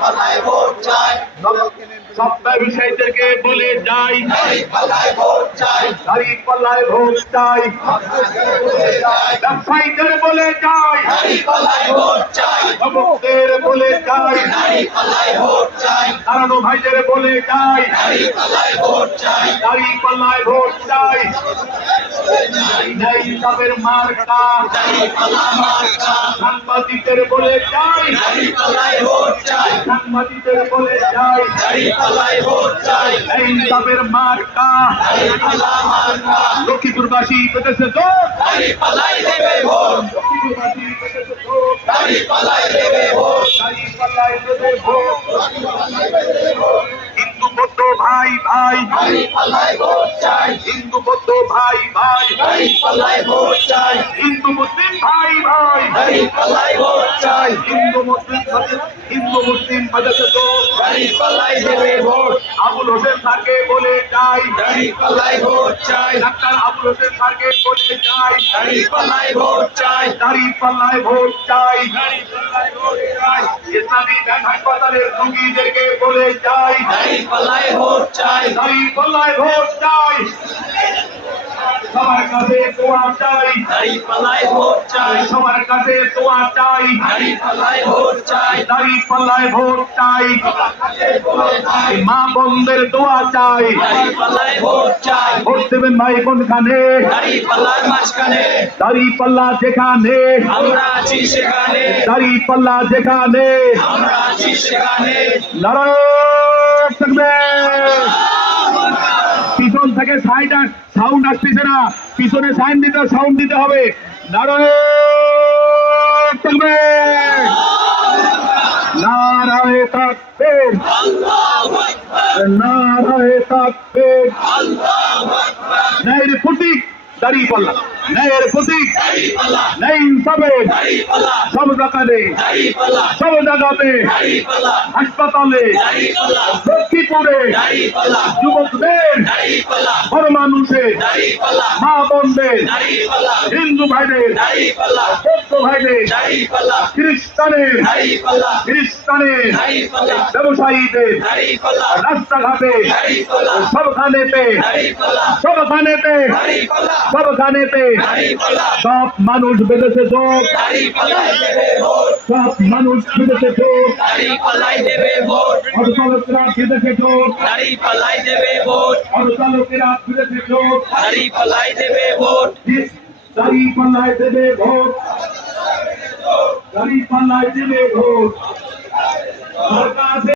পাল্লায় ভোট চাই। সব ব্যবসায়ীদেরকে বলে যাই, পাল্লায় ভোট চাই। দাঁড়ি পাল্লায় ভোট চাই। ব্যবসায়ীদের বলে যাই, পাল্লায় ভোট চাই। যুবকদের বলে যাই, পাল্লায় ভোট চাই। দাঁড়ানো ভাইদের বলে যাই, পাল্লায় ভোট চাই। দাঁড়ি পাল্লায় ভোট চাই। ন্যায় ইনসাফের মার্কা পাল্লা মার্কা। সাংবাদিকদের বলে যাই, পাল্লায় ভোট চাই। সাংবাদিকদের বলে যাই, পাল্লায় ভোট চাই। ন্যায় ইনসাফের মার্কা পাল্লা মার্কা। লক্ষ্মীপুরবাসী পেতেছে জোর, পাল্লায় দেবে ভোট। লক্ষ্মীপুরবাসী পেতেছে জোর, পাল্লায় দেবে ভোট। দাঁড়ি পাল্লায় দেবে ভোট। হিন্দু বৌদ্ধ ভাই ভাই, পাল্লায় ভোট চাই। হিন্দু বৌদ্ধ ভাই ভাই, পাল্লায় ভোট চাই। হিন্দু মুসলিম ভাই ভাই, পাল্লায় ভোট চাই। হিন্দু মুসলিম পেতেছে জোর। পাল্লায় দেবে ভোট। আবুল হোসেন স্যারকে বলে যাই, পাল্লায় ভোট চাই। ডাক্তার আবুল হোসেন স্যারকে বলে যাই, পাল্লায় ভোট চাই। দাঁড়ি পাল্লায় ভোট চাই। ইসলামী ব্যাংক হাসপাতালের রোগীদেরকে বলে যাই, পাল্লায় ভোট চাই। দাঁড়ি পাল্লায় ভোট চাই। সবার কাছে দোয়া চাই, পাল্লায় ভোট চাই। সবার কাছে দোয়া চাই, পাল্লায় ভোট চাই। দাঁড়ি পাল্লায় ভোট চাই। মা বোনদের দোয়া চাই, পাল্লায় ভোট চাই। ভোট দেবেন ভাই কোনখানে, পাল্লার মাঝখানে। দাঁড়ি পাল্লা যেখানে, আমরা আছি সেখানে। দাঁড়ি পাল্লা যেখানে। আমরা আছি সেখানে। নারায়ণ থাকবে। পিছন থেকে সাউন্ড আসতেছে না, পিছনে সাউন্ড দিতে হবে। নারায়ণ থাকবে, নারায়ে তাকবীর, নারায়ে তাকবীর। ন্যায়ের প্রতীক দাঁড়িয়ে পাল্লা, ন্যায়ের প্রতীক, ন্যায় ইনসাফের সব জায়গাতে, সব জায়গাতে, হাসপাতালে, লক্ষ্মীপুরে, যুবকদের, বড় মানুষের, মা বোনদের, হিন্দু ভাইদের, বৌদ্ধ ভাইদের, খ্রিস্টানের, ব্যবসায়ীদের, রাস্তাঘাটে, সবখানেতে, সবখানেতে, সবখানেতে সব মানুষ বেঁধেছে চোখ, সব মানুষ বেঁধেছে চোখ, অটোচালকরা বেঁধেছে চোখ, অটোচালকেরা বেঁধেছে চোখ। দাঁড়ি পাল্লায় দেবে ভোট, দাঁড়ি পাল্লায় দেবে ভোট।